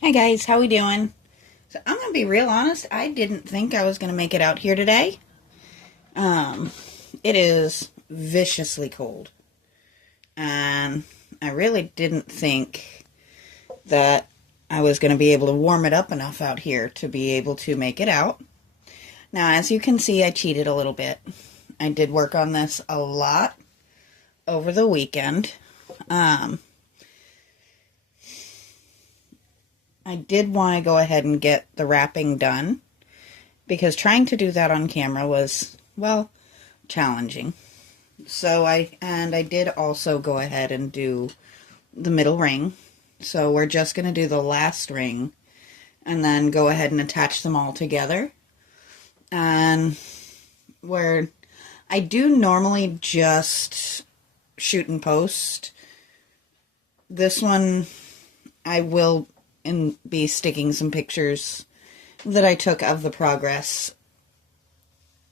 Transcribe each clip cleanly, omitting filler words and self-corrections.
Hi guys, how we doing? So I'm gonna be real honest. I didn't think I was gonna make it out here today. Um, it is viciously cold, and I really didn't think that I was gonna be able to warm it up enough out here to be able to make it out. Now, as you can see, I cheated a little bit. I did work on this a lot over the weekend. Um, I did want to go ahead and get the wrapping done because trying to do that on camera was, well, challenging. So I did also go ahead and do the middle ring. So we're just going to do the last ring and then go ahead and attach them all together. And where I do normally just shoot and post, this one I will be sticking some pictures that I took of the progress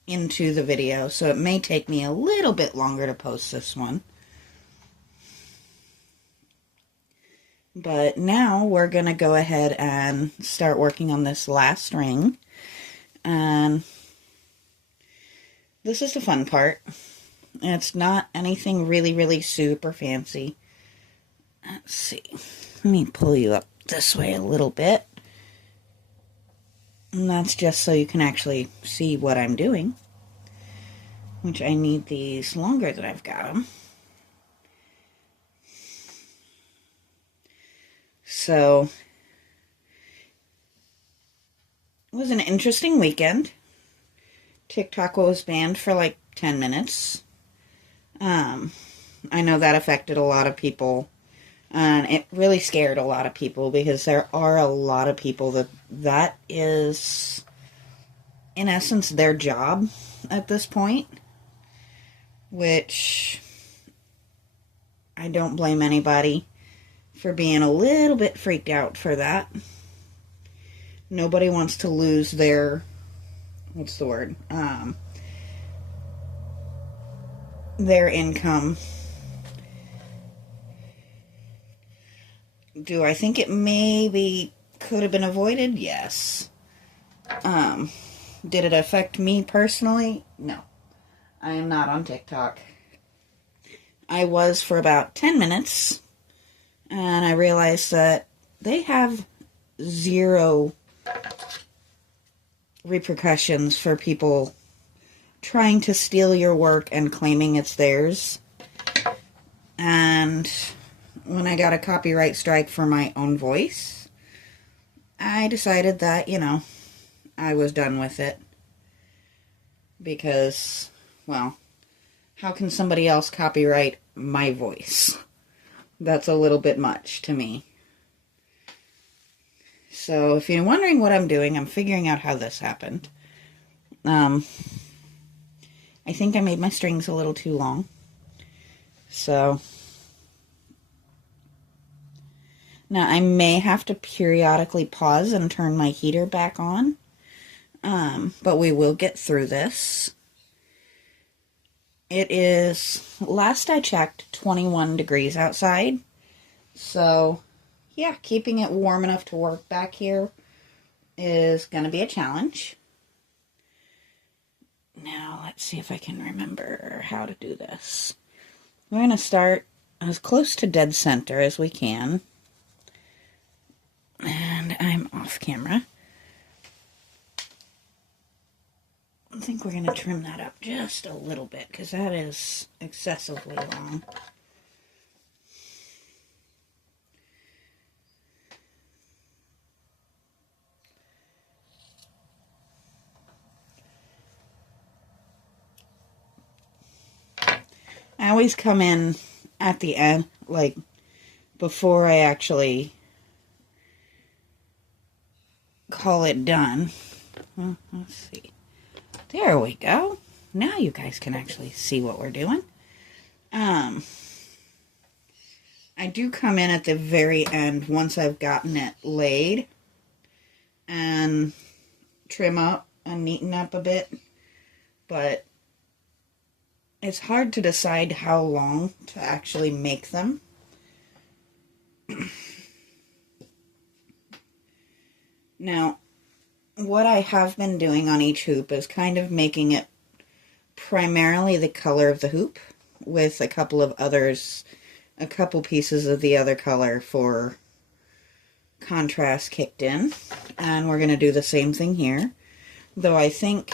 into the video, so it may take me a little bit longer to post this one. But now we're going to go ahead and start working on this last ring. And this is the fun part. It's not anything really super fancy. Let's see. Let me pull you up this way a little bit. And that's just so you can actually see what I'm doing. Which I need these longer than I've got them. So, it was an interesting weekend. TikTok was banned for like 10 minutes. I know that affected a lot of people. And it really scared a lot of people because there are a lot of people that is, in essence, their job at this point. Which I don't blame anybody for being a little bit freaked out for that. Nobody wants to lose their, what's the word? Their income. Do I think it maybe could have been avoided? Yes. Did it affect me personally? No. I am not on TikTok. I was for about 10 minutes, and I realized that they have zero repercussions for people trying to steal your work and claiming it's theirs. And when I got a copyright strike for my own voice, I decided that, I was done with it. Because, well, how can somebody else copyright my voice? That's a little bit much to me. So, if you're wondering what I'm doing, I'm figuring out how this happened. I think I made my strings a little too long. So, now I may have to periodically pause and turn my heater back on. But we will get through this. It is, last I checked, 21 degrees outside. So, yeah, keeping it warm enough to work back here is going to be a challenge. Now, let's see if I can remember how to do this. We're going to start as close to dead center as we can. And I'm off camera. I think we're going to trim that up just a little bit because that is excessively long. I always come in at the end, like before I actually call it done. Well, let's see. There we go. Now you guys can actually see what we're doing. I do come in at the very end once I've gotten it laid and trim up and neaten up a bit. But it's hard to decide how long to actually make them. Now, what I have been doing on each hoop is kind of making it primarily the color of the hoop with a couple of others, a couple pieces of the other color for contrast kicked in. And we're going to do the same thing here. Though I think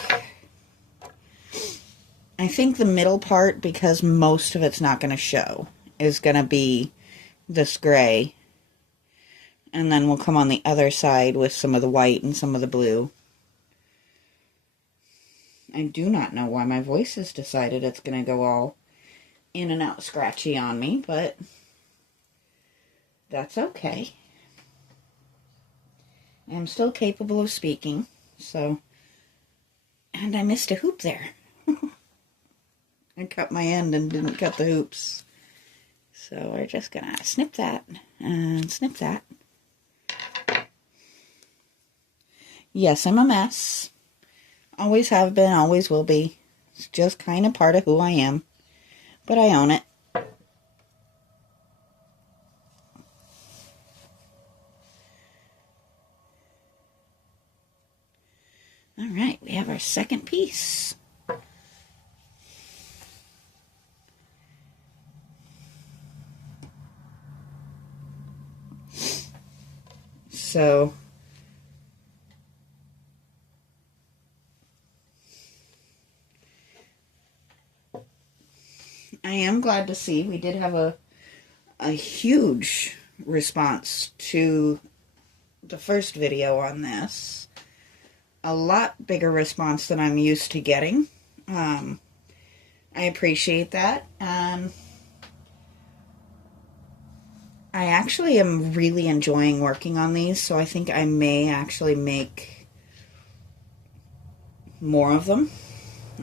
the middle part, because most of it's not going to show, is going to be this gray. And then we'll come on the other side with some of the white and some of the blue. I do not know why my voice has decided it's going to go all in and out scratchy on me, but that's okay. I'm still capable of speaking, so... And I missed a hoop there. I cut my end and didn't cut the hoops. So we're just going to snip that and snip that. Yes, I'm a mess. Always have been, always will be. It's just kind of part of who I am. But I own it. Alright, we have our second piece. So... I am glad to see we did have a huge response to the first video on this. A lot bigger response than I'm used to getting. I appreciate that. I actually am really enjoying working on these, so I think I may actually make more of them.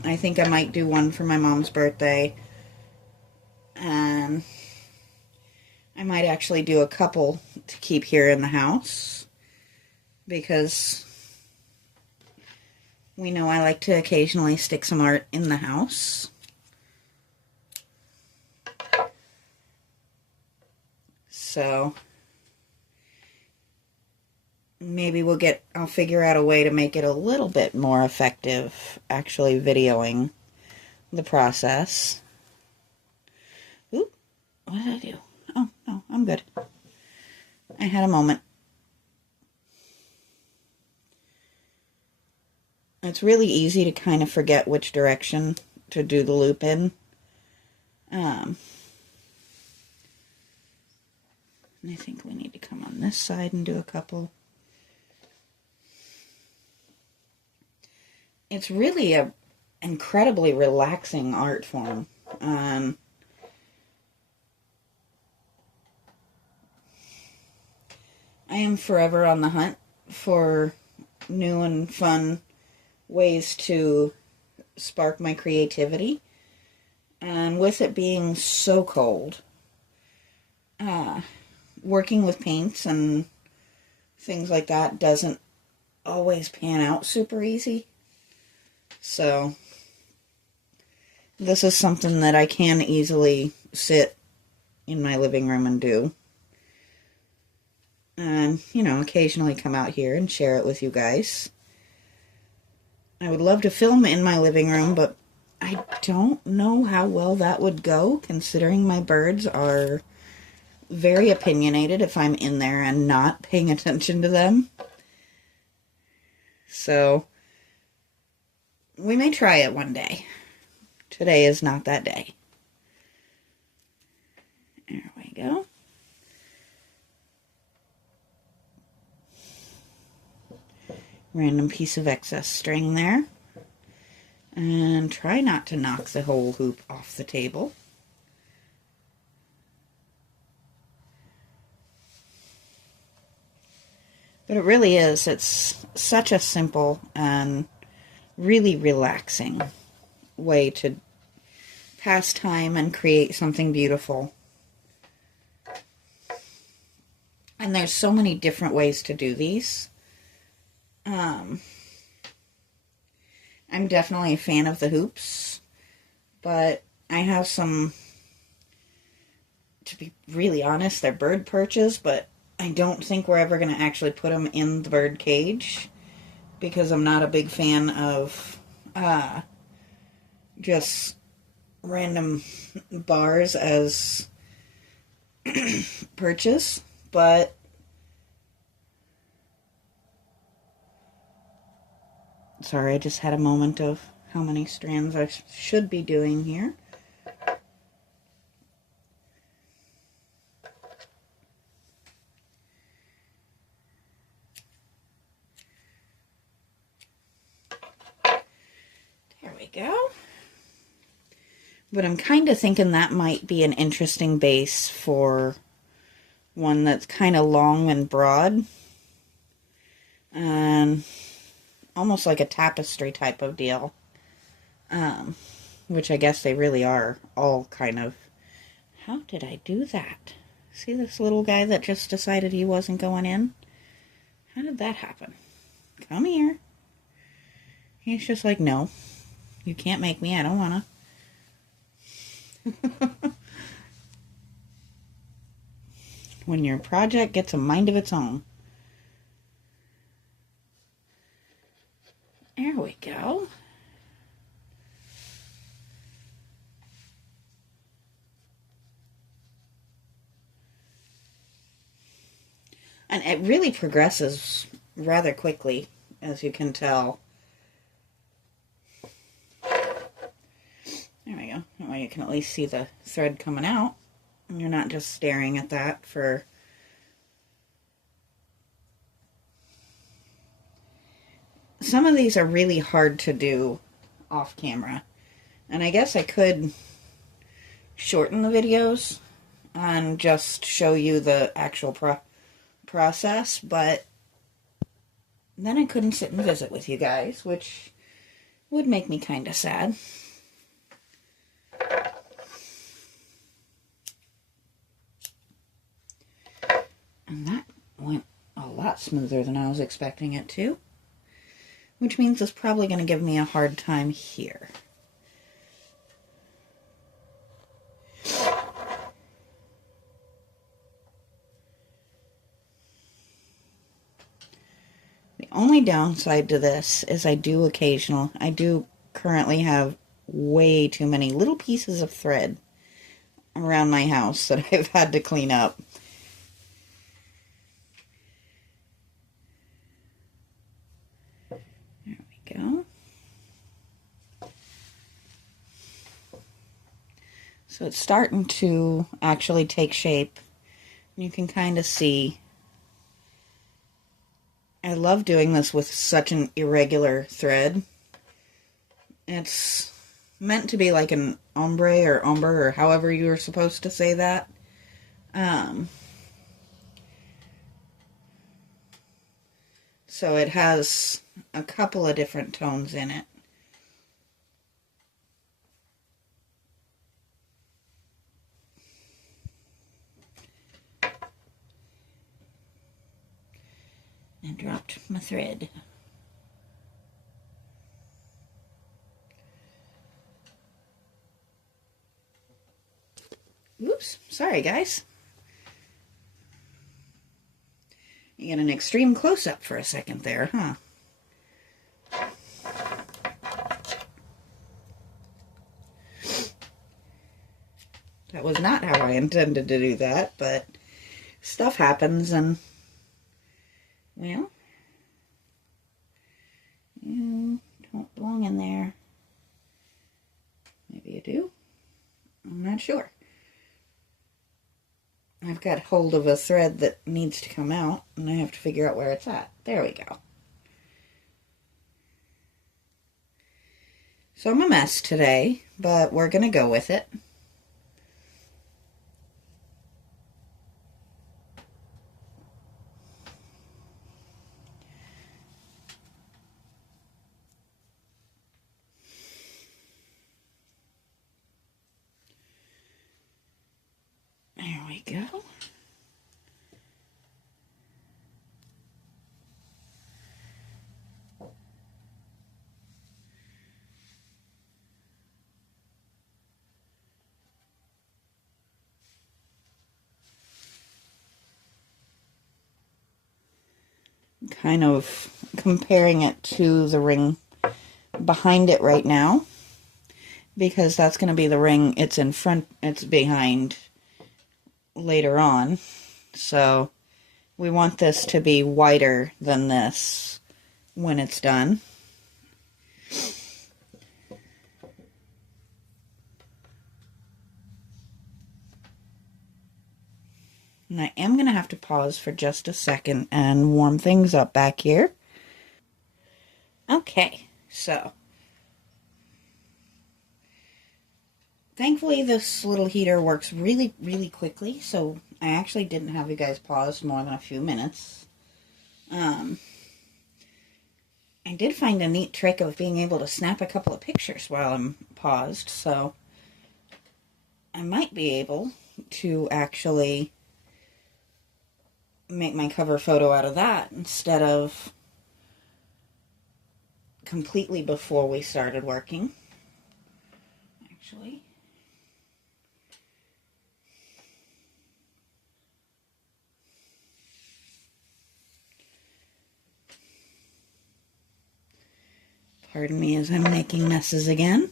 I think I might do one for my mom's birthday. And I might actually do a couple to keep here in the house, because we know I like to occasionally stick some art in the house. So maybe I'll figure out a way to make it a little bit more effective actually videoing the process. Oop, what did I do? Oh, no, I'm good. I had a moment. It's really easy to kind of forget which direction to do the loop in. And I think we need to come on this side and do a couple. It's really a incredibly relaxing art form. I am forever on the hunt for new and fun ways to spark my creativity. And with it being so cold, working with paints and things like that doesn't always pan out super easy. So this is something that I can easily sit in my living room and do. And, you know, occasionally come out here and share it with you guys. I would love to film in my living room, but I don't know how well that would go, considering my birds are very opinionated if I'm in there and not paying attention to them. So, we may try it one day. Today is not that day. There we go. Random piece of excess string there. And try not to knock the whole hoop off the table. But it really is. It's such a simple and really relaxing way to pass time and create something beautiful. And there's so many different ways to do these. I'm definitely a fan of the hoops, but I have some, to be really honest, they're bird perches, but I don't think we're ever going to actually put them in the bird cage because I'm not a big fan of just random bars as purchase. But sorry, I just had a moment of how many strands I should be doing here. There we go. But I'm kind of thinking that might be an interesting base for one that's kind of long and broad. And almost like a tapestry type of deal. Which I guess they really are all kind of. How did I do that? See this little guy that just decided he wasn't going in? How did that happen? Come here. He's just like, no, you can't make me. I don't want to. When your project gets a mind of its own. There we go. And it really progresses rather quickly, as you can tell. There we go. That way you can at least see the thread coming out. And you're not just staring at that for... Some of these are really hard to do off camera. And I guess I could shorten the videos and just show you the actual process, but then I couldn't sit and visit with you guys, which would make me kind of sad. And that went a lot smoother than I was expecting it to, which means it's probably going to give me a hard time here. The only downside to this is I do currently have way too many little pieces of thread around my house that I've had to clean up. There we go. So it's starting to actually take shape. You can kind of see. I love doing this with such an irregular thread. It's meant to be like an ombre or umber or however you're supposed to say that. So it has a couple of different tones in it. And dropped my thread. Oops, sorry guys. You get an extreme close-up for a second there, huh? That was not how I intended to do that, but stuff happens and, well, you don't belong in there. Maybe you do. I'm not sure. I've got hold of a thread that needs to come out, and I have to figure out where it's at. There we go. So I'm a mess today, but we're going to go with it. There we go. kind of comparing it to the ring behind it right now, because that's going to be the ring it's in front, it's behind later on. So we want this to be wider than this when it's done. And I am going to have to pause for just a second and warm things up back here. Okay, so thankfully this little heater works really, really quickly, so I actually didn't have you guys pause more than a few minutes. I did find a neat trick of being able to snap a couple of pictures while I'm paused, so I might be able to actually make my cover photo out of that instead of completely before we started working. Actually, pardon me as I'm making messes again.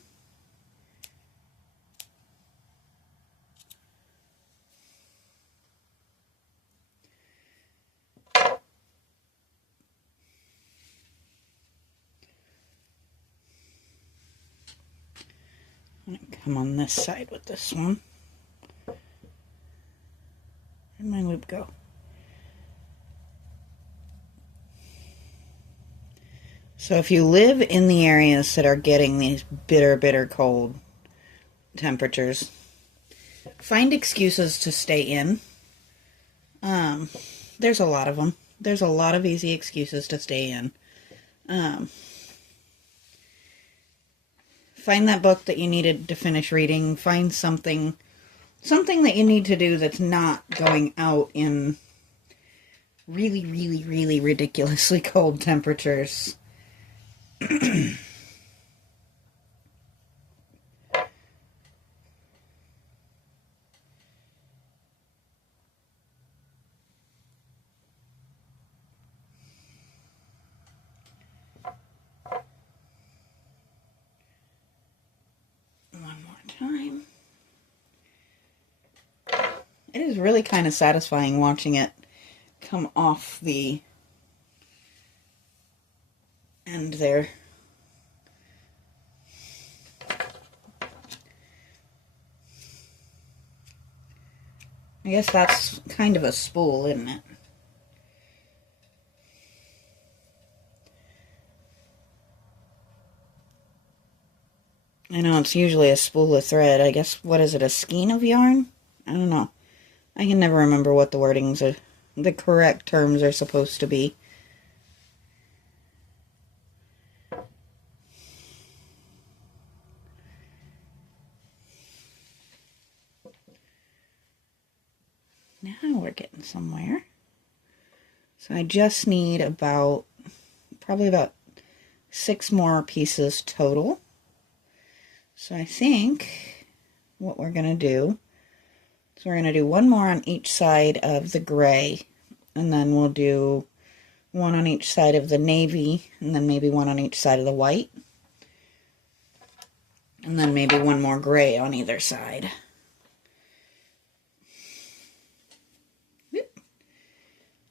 I'm going to come on this side with this one. Where'd my loop go? So if you live in the areas that are getting these bitter, bitter cold temperatures, find excuses to stay in. There's a lot of them. There's a lot of easy excuses to stay in. Find that book that you needed to finish reading. Find something that you need to do that's not going out in really, really, really ridiculously cold temperatures. One more time. It is really kind of satisfying watching it come off the end there. I guess that's kind of a spool, isn't it? I know it's usually a spool of thread. I guess, what is it, a skein of yarn? I don't know. I can never remember what the wordings are, the correct terms are supposed to be. Now we're getting somewhere. So I just need probably about 6 more pieces total. So I think what we're going to do is we're going to do one more on each side of the gray, and then we'll do one on each side of the navy, and then maybe one on each side of the white, and then maybe one more gray on either side. Whoop.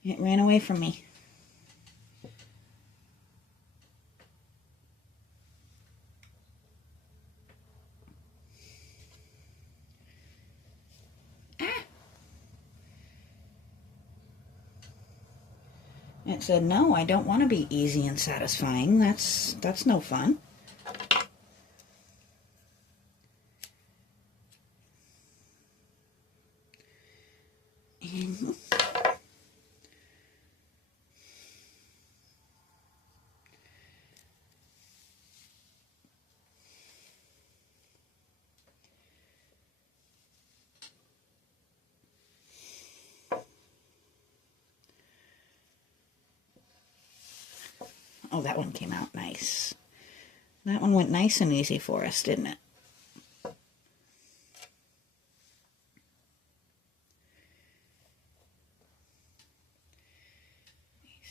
It ran away from me. It said, no, I don't want to be easy and satisfying. That's no fun. And oh, that one came out nice. That one went nice and easy for us, didn't it?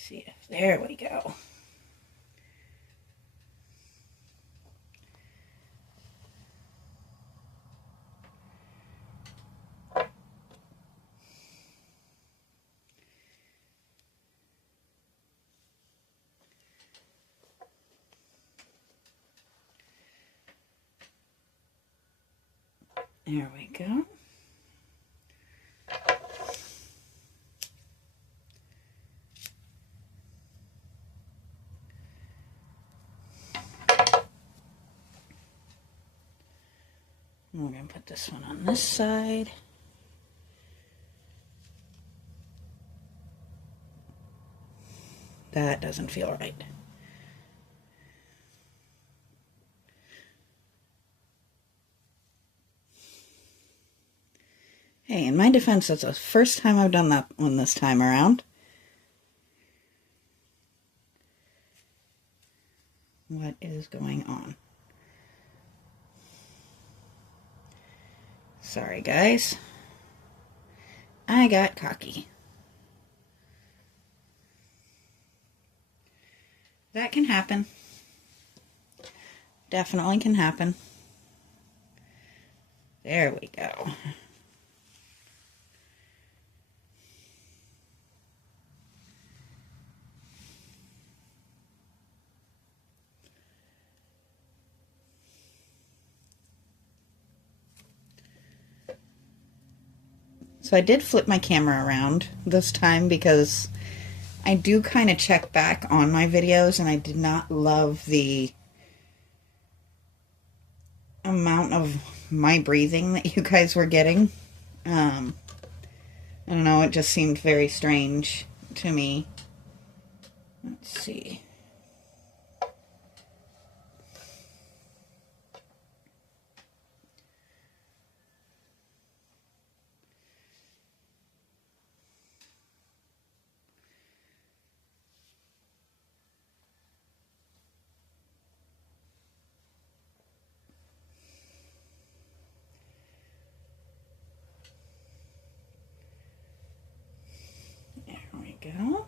See if, there we go. There we go. We're going to put this one on this side. That doesn't feel right. Hey, in my defense, it's the first time I've done that one this time around. What is going on? Sorry, guys. I got cocky. That can happen. Definitely can happen. There we go. So I did flip my camera around this time because I do kind of check back on my videos, and I did not love the amount of my breathing that you guys were getting. I don't know, it just seemed very strange to me. Let's see. There we go.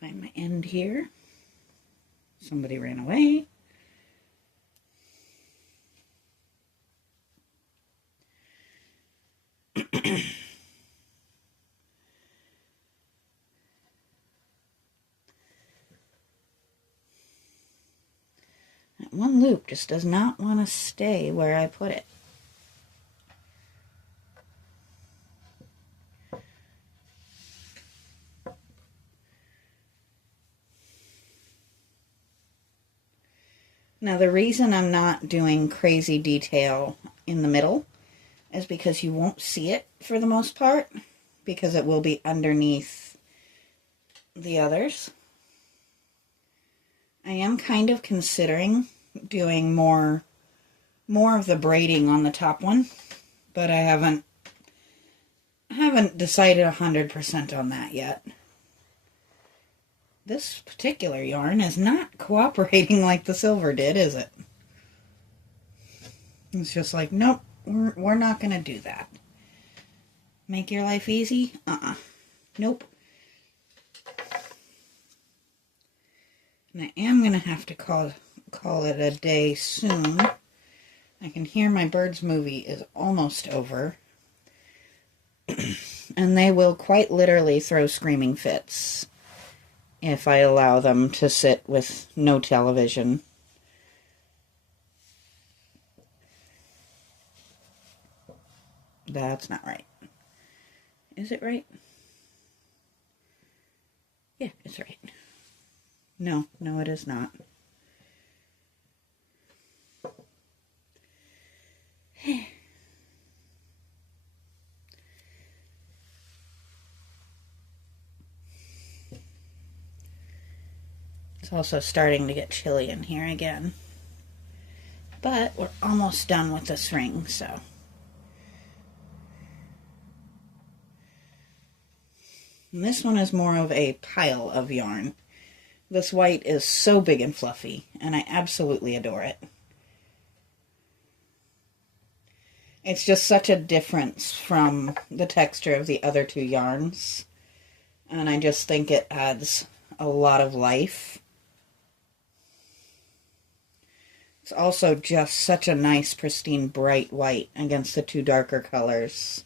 Find my end here. Somebody ran away. That one loop just does not want to stay where I put it. Now the reason I'm not doing crazy detail in the middle is because you won't see it for the most part, because it will be underneath the others. I am kind of considering doing more of the braiding on the top one, but I haven't decided 100% on that yet. This particular yarn is not cooperating like the silver did, is it? It's just like, nope, we're not going to do that. Make your life easy? Nope. And I am going to have to call it a day soon. I can hear my Birds movie is almost over. And they will quite literally throw screaming fits if I allow them to sit with no television. That's not right. Is it right? Yeah, it's right. No, it is not. It's also starting to get chilly in here again. But we're almost done with this ring, so And this one is more of a pile of yarn. This white is so big and fluffy, and I absolutely adore it. It's just such a difference from the texture of the other two yarns, and I just think it adds a lot of life. It's also just such a nice, pristine, bright white against the two darker colors.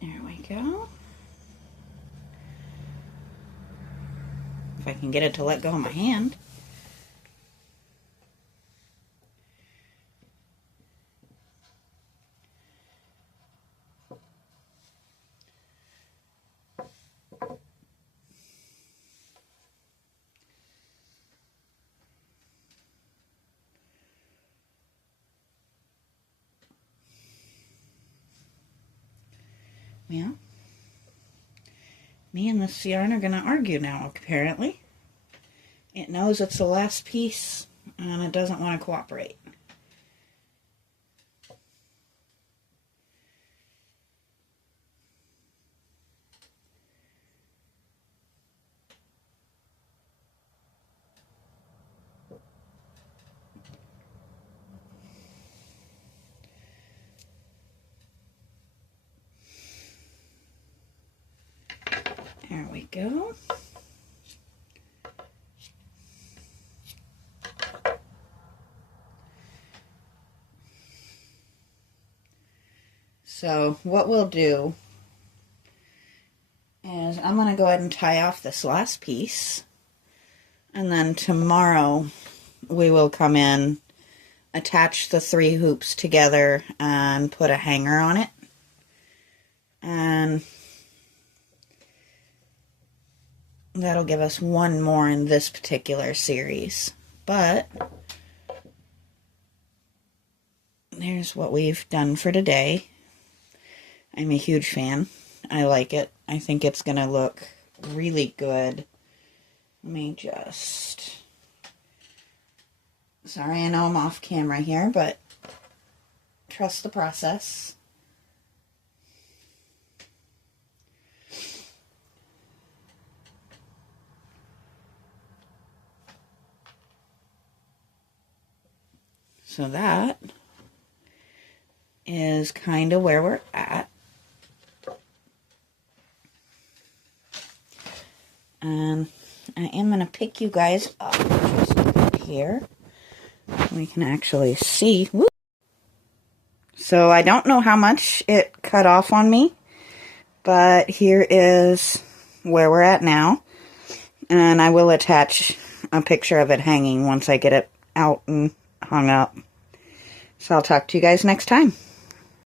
There we go. If I can get it to let go of my hand. Well, me and this yarn are going to argue now, apparently. It knows it's the last piece, and it doesn't want to cooperate. There we go. So what we'll do is I'm going to go ahead and tie off this last piece, and then tomorrow we will come in, attach the 3 hoops together, and put a hanger on it. And that'll give us one more in this particular series. But there's what we've done for today. I'm a huge fan. I like it. I think it's going to look really good. Let me just... Sorry, I know I'm off camera here, but trust the process. So that is kind of where we're at. And I am going to pick you guys up just up here. We can actually see. Woo! So I don't know how much it cut off on me, but here is where we're at now. And I will attach a picture of it hanging once I get it out and hung up. So I'll talk to you guys next time.